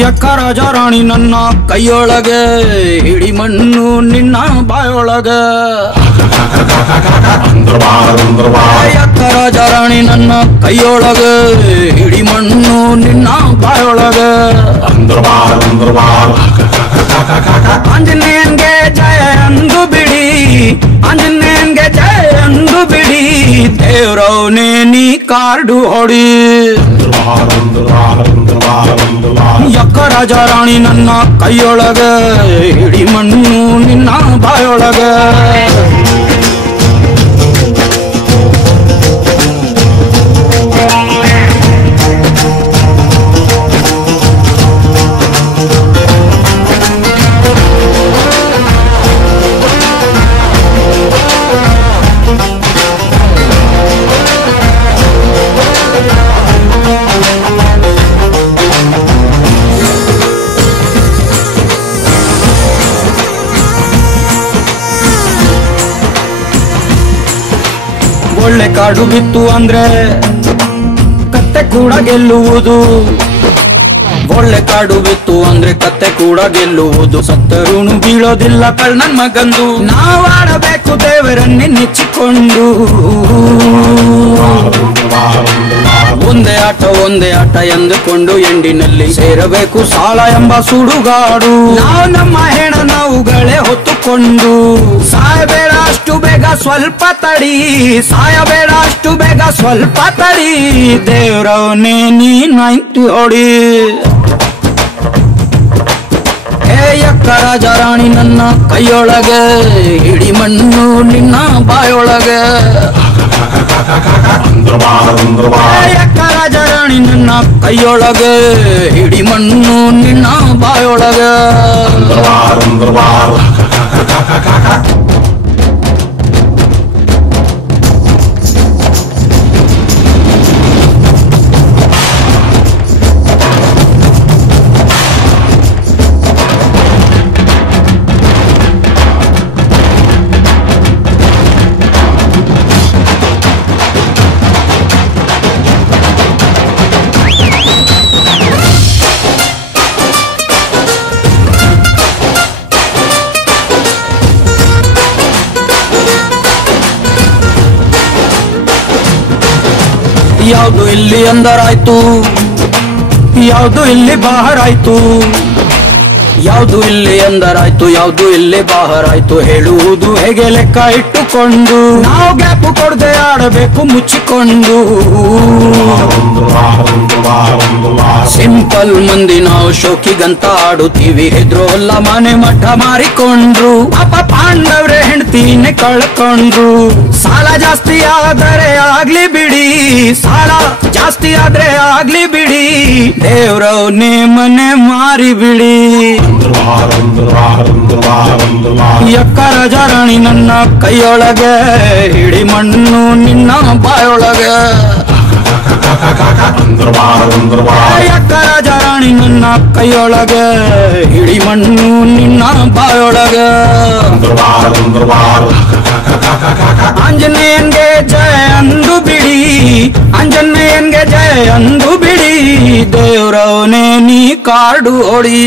ಯಕ್ಕ ರಾಜ ರಾಣಿ ನನ್ನ ಕೈಯೊಳಗೆ ಹಿಡಿ ಮಣ್ಣು ನಿನ್ನ ಬಾಯೊಳಗೆ ಯಕ್ಕ ರಾಜ ರಾಣಿ ನನ್ನ ಕೈಯೊಳಗೆ ಹಿಡಿ ಮಣ್ಣು ನಿನ್ನ ಬಾಯೊಳಗೆ ಆಂಜನೇಯನ್ಗೆ ಜಯ ಅಂದು ಬಿಡಿ ಆಂಜನೇಯನ್ಗೆ ಜಯ ಅಂದು ಬಿಡಿ ದೇವ್ರವನೇ ನೀ ಕಾರ್ಡು ಹೊಡಿ ಯಕ್ಕ ರಾಜ ರಾಣಿ ನನ್ನ ಕೈಯೊಳಗೆ ಹಿಡಿ ಮಣ್ಣು ನಿನ್ನ ಬಾಯೊಳಗೆ ಒಳ್ಳೆ ಕಾಡು ಬಿತ್ತು ಅಂದ್ರೆ ಕತ್ತೆ ಕೂಡ ಗೆಲ್ಲುವುದು ಒಳ್ಳೆ ಕಾಡು ಬಿತ್ತು ಅಂದ್ರೆ ಕತ್ತೆ ಕೂಡ ಗೆಲ್ಲುವುದು ಸತ್ತರೂನು ಬೀಳೋದಿಲ್ಲ ಕಳ್ಳನ್ ಮಗಂದು ನಾವಾಡಬೇಕು ದೇವರನ್ನೇ ನೆಚ್ಚಿಕೊಂಡು ಒಂದೇ ಆಟ ಎಂದುಕೊಂಡು ಎಂಡಿನಲ್ಲಿ ಸೇರಬೇಕು ಸಾಲ ಎಂಬ ಸುಡುಗಾಡು ನಾವು ನಮ್ಮ ಹೆಣ ನಾವುಗಳೇ ಹೊತ್ತುಕೊಂಡು ಸಾಯಬೇಡ ಅಷ್ಟು ಬೇಗ ಸ್ವಲ್ಪ ತಡಿ ಸಾಯಬೇಡ ಅಷ್ಟು ಬೇಗ ಸ್ವಲ್ಪ ತಡಿ ದೇವ್ರವನೇ ನೀ 90 ಹೊಡಿ ಯಕ್ಕ ರಾಜ ರಾಣಿ ನನ್ನ ಕೈಯೊಳಗೆ ಹಿಡಿ ಮಣ್ಣು ನಿನ್ನ ಬಾಯೊಳಗೆ ಯಕ್ಕ ರಾಜ ರಾಣಿ ನನ್ನ ಕೈಯೊಳಗೆ ಹಿಡಿ ಮಣ್ಣು ನಿನ್ನ ಬಾಯೊಳಗೆ ಯಾವುದು ಇಲ್ಲಿ ಅಂದರಾಯ್ತು ಯಾವುದು ಇಲ್ಲಿ ಬಾಹರಾಯ್ತು ಯಾವುದು ಇಲ್ಲಿ ಎಂದರಾಯ್ತು ಯಾವುದು ಇಲ್ಲಿ ಬಾಹರಾಯ್ತು ಹೇಳುವುದು ಹೇಗೆ ಲೆಕ್ಕ ಇಟ್ಟುಕೊಂಡು ನಾವು ಗ್ಯಾಪು ಕೊಡದೆ ಆಡಬೇಕು ಮುಚ್ಚಿಕೊಂಡು ಸಿಂಪಲ್ ಮಂದಿ ನಾವು ಶೋಕಿಗಂತ ಆಡುತ್ತೀವಿ ಹೆದ್ರೋಲ್ಲ ಮನೆ ಮಠ ಮಾರಿಕೊಂಡ್ರು ಪಾಪ ಪಾಂಡವ್ರೆ ಹೆಂಡ್ತಿನೇ ಕಳ್ಕೊಂಡ್ರು ಸಾಲ ಜಾಸ್ತಿ ಆದರೆ ಆಗ್ಲಿ ಬಿಡಿ ಸಾಲ ಜಾಸ್ತಿ ಆದ್ರೆ ಆಗ್ಲಿ ಬಿಡಿ ದೇವ್ರವನೇ ಮನೆ ಮಾರಿ ಬಿಡಿ ಯಕ್ಕ ರಾಜ ರಾಣಿ ನನ್ನ ಕೈಯೊಳಗೆ ಹಿಡಿ ಮಣ್ಣು ನಿನ್ನ ಬಾಯೊಳಗೆ ಯಕ್ಕ ರಾಜ ರಾಣಿ ನನ್ನ ಕೈಯೊಳಗೆ ಹಿಡಿ ಮಣ್ಣು ನಿನ್ನ ಬಾಯೊಳಗೆ ಆಂಜನೇಯನ್ಗೆ ಜಯ ಅಂದು ಬಿಡಿ ಆಂಜನೇಯನ್ಗೆ ಜಯ ಅಂದು ಬಿಡಿ ದೇವ್ರವನೇ ನೀ ಕಾರ್ಡು ಹೊಡಿ